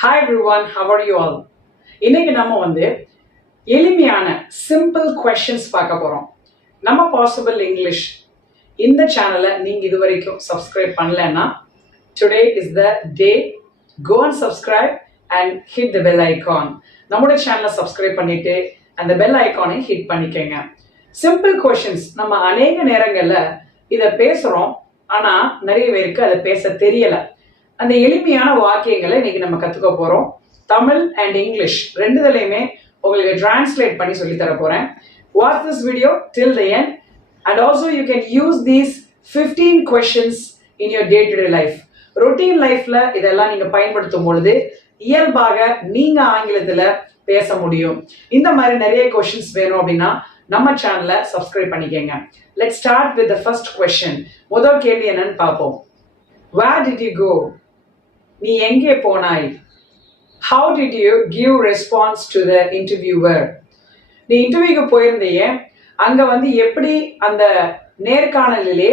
Hi everyone, how are you all? இன்னைக்கு நம்ம எளிமையான சிம்பிள் questions பார்க்க போறோம். நம்ம பாசிபிள் இங்கிலீஷ் இந்த சேனலை நீங்க இதுவரைக்கும் சப்ஸ்கிரைப் பண்ணலன்னா today is the day. Go and subscribe and hit the bell icon. நம்முடைய சேனலை சப்ஸ்கிரைப் பண்ணிட்டு அந்த பெல் ஐகானை ஹிட் பண்ணிக்கங்க. சிம்பிள் questions நம்ம அநேக நேரங்கள்ல இத பேசுறோம், ஆனா நிறைய பேருக்கு அதை பேச தெரியல. அந்த எளிமையான வாக்கியங்களை இன்னைக்கு நம்ம கத்துக்க போறோம். தமிழ் அண்ட் இங்கிலீஷ் ரெண்டுதலையுமே உங்களுக்கு டிரான்ஸ்லேட் பண்ணி சொல்லி தர போறேன். Watch this video till the end and also you can use these 15 questions in your day-to-day life. Routine லைஃப்ல இதெல்லாம் நீங்க பயன்படுத்தும் பொழுது இயல்பாக நீங்க ஆங்கிலத்துல பேச முடியும். இந்த மாதிரி நிறைய questions வேணும் அப்படின்னா நம்ம சேனலை சப்ஸ்கிரைப் பண்ணிக்கங்க. Let's start with the first question. முதல் கேள்வி என்னன்னு பார்ப்போம். Where did you go? நீ எங்கே போனாய்? How did you give response to the interviewer? நீ இன்டர்வியூக்கு போயிருந்தீங்க, அங்க எப்படி அந்த நேர்காணலிலே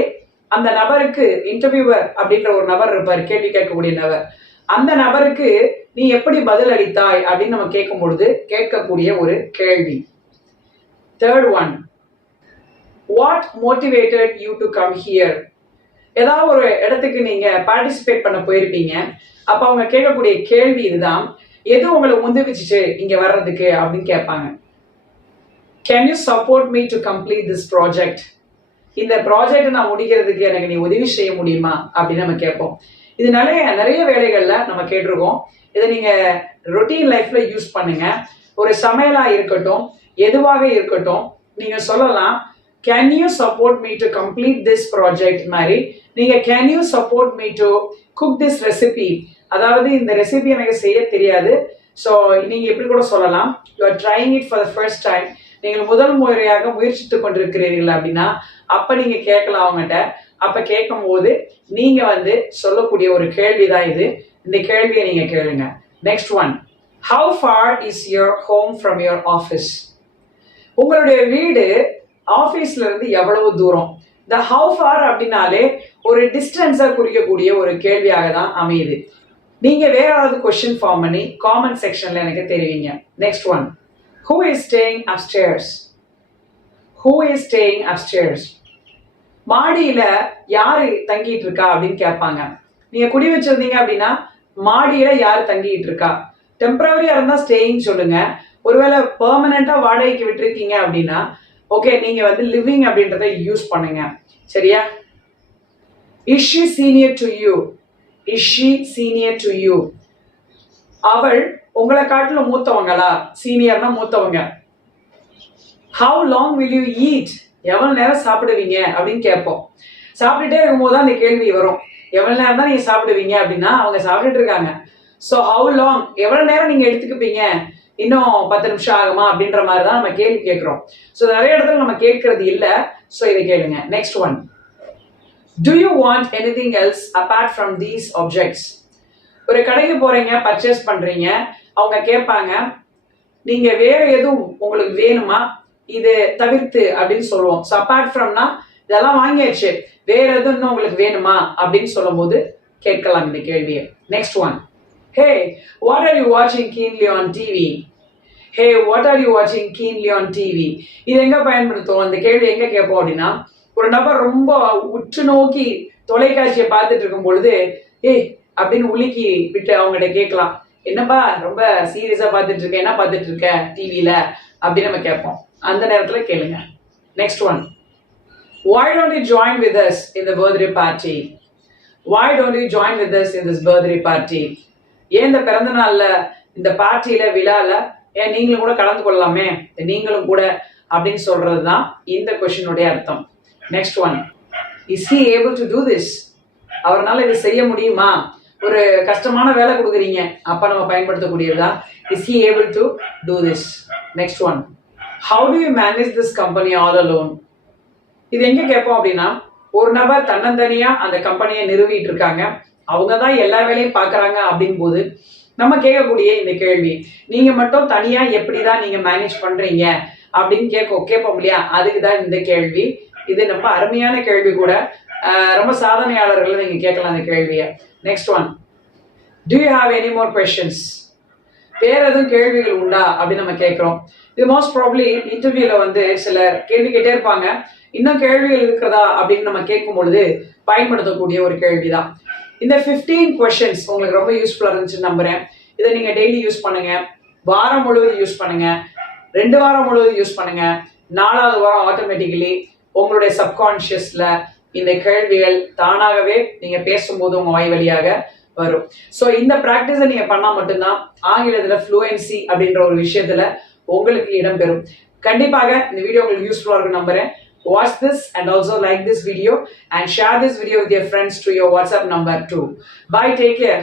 அந்த நபருக்கு இன்டர்வியூவர் அப்படின்ற ஒரு நபர் இருப்பார், கேள்வி கேட்கக்கூடிய நபர், அந்த நபருக்கு நீ எப்படி பதில் அளித்தாய் அப்படின்னு நம்ம கேட்கும் பொழுது கேட்கக்கூடிய ஒரு கேள்வி. Third one, what motivated you to come here? ஏதாவது ஒரு இடத்துக்கு நீங்க பார்ட்டிசிபேட் பண்ண போயிருப்பீங்க, அப்ப அவங்க கேட்கக்கூடிய கேள்வி இதுதான், எது உங்களை உந்துவிச்சுச்சு இங்க வர்றதுக்கு அப்படின்னு கேட்பாங்க. Can you support me to complete this project? இந்த ப்ராஜெக்ட் நான் முடிக்கிறதுக்கு எனக்கு நீ உதவி செய்ய முடியுமா அப்படின்னு நம்ம கேட்போம். இது நிறைய வேலைகள்ல நம்ம கேட்டிருக்கோம். இதை நீங்க ரொட்டீன் லைஃப்ல யூஸ் பண்ணுங்க. ஒரு சமையலா இருக்கட்டும், எதுவாக இருக்கட்டும், நீங்க சொல்லலாம் can you support me to complete this project மாதிரி. நீங்க can you support me to cook this recipe, அதாவது இந்த ரெசிபி எனக்கு செய்ய தெரியாது, ஸோ நீங்க எப்படி கூட சொல்லலாம் you are trying it for the first time, நீங்கள் முதல் முறையாக முயற்சித்து கொண்டிருக்கிறீர்கள் அப்படின்னா அப்ப நீங்க கேட்கலாம் அவங்ககிட்ட. அப்ப கேட்கும் போது நீங்க சொல்லக்கூடிய ஒரு கேள்விதான் இது. இந்த கேள்வியை நீங்க கேளுங்க. Next one, how far is your home from your office? உங்களுடைய வீடு ஆபீஸ்ல இருந்து எவ்வளவு தூரம்? இந்த how far அப்படின்னாலே ஒரு டிஸ்டன்ஸை குறிக்கக்கூடிய ஒரு கேள்வியாக தான் அமையுது. நீங்க வேற ஏதாவது கொஸ்டின் ஃபார்ம் பண்ணி காமெண்ட் செக்ஷன்ல எனக்கு தெரிவிங்க. Next one, who is staying upstairs? who is staying upstairs? மாடியில யாரு தங்கிட்டு இருக்கா அப்படின்னு கேட்பாங்க. நீங்க குடி வச்சிருந்தீங்க அப்படின்னா மாடியில யாரு தங்கிட்டு இருக்கா? டெம்பரவரியா இருந்தா ஸ்டேயிங் சொல்லுங்க. ஒருவேளை பெர்மனண்டா வாடகைக்கு விட்டுருக்கீங்க அப்படின்னா ஓகே, நீங்க லிவிங் அப்படின்றத யூஸ் பண்ணுங்க. சரியா? is she senior to you? is she senior to you? அவள் உங்களை காட்டிலும் மூத்தவங்களா? சீனியர்னா மூத்தவங்க. how long will you eat? எவ்வளவு நேரம் சாப்பிடுவீங்க அப்படின்னு கேட்போம். சாப்பிட்டுட்டே இருக்கும்போது தான் அந்த கேள்வி வரும். எவ்வளவு நேரம் தான் நீங்க சாப்பிடுவீங்க அப்படின்னா அவங்க சாப்பிட்டுட்டு இருக்காங்க. ஸோ how long, எவ்வளவு நேரம் நீங்க எடுத்துக்குப்பீங்க, இன்னும் 10 நிமிஷம் ஆகுமா அப்படின்ற மாதிரி தான் நம்ம கேள்வி கேட்கிறோம். ஸோ நிறைய இடத்துல நம்ம கேட்கறது இல்லை. ஸோ இதை கேளுங்க. Next one, do you want anything else apart from these objects? ஒரு கடைக்கு போறீங்க, பர்ச்சேஸ் பண்றீங்க, அவங்க கேட்பாங்க நீங்க வேற எதுவும் உங்களுக்கு வேணுமா இது தவிர்த்து அப்படின்னு சொல்லுவோம். ஸோ அப்பார்ட் ஃப்ரம்னா இதெல்லாம் வாங்கியாச்சு, வேற எதுவும் இன்னும் உங்களுக்கு வேணுமா அப்படின்னு சொல்லும் போது கேட்கலாம் இந்த கேள்வியை. Next one, hey, what are you watching keenly on TV? hey, what are you watching keenly on TV? இது எங்க பயன்படுத்துவோம்? அந்த கேள்வி எங்க கேட்போம் அப்படின்னா ஒரு நபர் ரொம்ப உற்று நோக்கி தொலைக்காட்சியை பார்த்துட்டு இருக்கும் பொழுது ஏய் அப்படின்னு உலுக்கி விட்டு அவங்ககிட்ட கேட்கலாம், என்னப்பா ரொம்ப சீரியஸா பார்த்துட்டு இருக்க, என்ன பார்த்துட்டு இருக்க டிவியில அப்படின்னு நம்ம கேட்போம். அந்த நேரத்துல கேளுங்க. Next one, why don't you join with us in the birthday party? why don't you join with us in this birthday party? ஏன் இந்த பிறந்த நாள்ல இந்த பார்ட்டியில விழால ஏன் நீங்களும் கூட கலந்து கொள்ளலாமே, நீங்களும் கூட அப்படின்னு சொல்றதுதான் இந்த கொஸ்டினுடைய அர்த்தம். Next one, is he able to do this? அவரால் இது செய்ய முடியுமா? ஒரு கஷ்டமான வேலை கொடுக்குறீங்க, அப்ப நம்ம பயன்படுத்தக்கூடியதுதான் is he able to do this. Next one, how do you manage this company all alone? இது எங்க கேட்போம் அப்படின்னா ஒரு நபர் தன்னந்தனியா அந்த கம்பெனியை நிறுவிட்டு இருக்காங்க, அவங்க தான் எல்லா வேலையும் பாக்குறாங்க அப்படின் போது நம்ம கேட்கக்கூடிய இந்த கேள்வி, நீங்க மட்டும் தனியா எப்படிதான் நீங்க மேனேஜ் பண்றீங்க அப்படின்னு கேட்போம் இல்லையா, அதுக்குதான் இந்த கேள்வி. இது ரொம்ப அருமையான கேள்வி கூட, ரொம்ப சாதனையாளர்கள் நீங்க கேட்கலாம் இந்த கேள்வியை. Next one, Do you have any more questions? வேற எதுவும் கேள்விகள் உண்டா அப்படின்னு நம்ம கேட்குறோம். இது மோஸ்ட் ப்ராப்ளி இன்டர்வியூல வந்து சில கேள்வி கேட்டே இருப்பாங்க. இன்னும் கேள்விகள் இருக்கிறதா அப்படின்னு நம்ம கேட்கும் பொழுது பயன்படுத்தக்கூடிய ஒரு கேள்விதான். இந்த 15 கொஸ்டின்ஸ் உங்களுக்கு ரொம்ப யூஸ்ஃபுல்லா இருந்துச்சுன்னு நம்புறேன். இதை நீங்க டெய்லி யூஸ் பண்ணுங்க, வாரம் முழுவதும் யூஸ் பண்ணுங்க, 2 வாரம் முழுவதும் யூஸ் பண்ணுங்க. 4வது வாரம் ஆட்டோமேட்டிக்கலி உங்களுடைய சப்கான்ஷியஸ்ல இந்த கேள்விகள் தானாகவே நீங்க பேசும்போது உங்க வாய் வழியாக வரும். ஸோ இந்த ப்ராக்டிஸை நீங்க பண்ணா மட்டும்தான் ஆங்கிலத்துல ஃப்ளூயன்சி அப்படின்ற ஒரு விஷயத்துல உங்களுக்கு இடம்பெறும். கண்டிப்பாக இந்த வீடியோ உங்களுக்கு யூஸ்ஃபுல்லா இருக்கும் நம்புறேன். Watch this and also like this video and share this video with your friends to your WhatsApp number too. Bye, take care.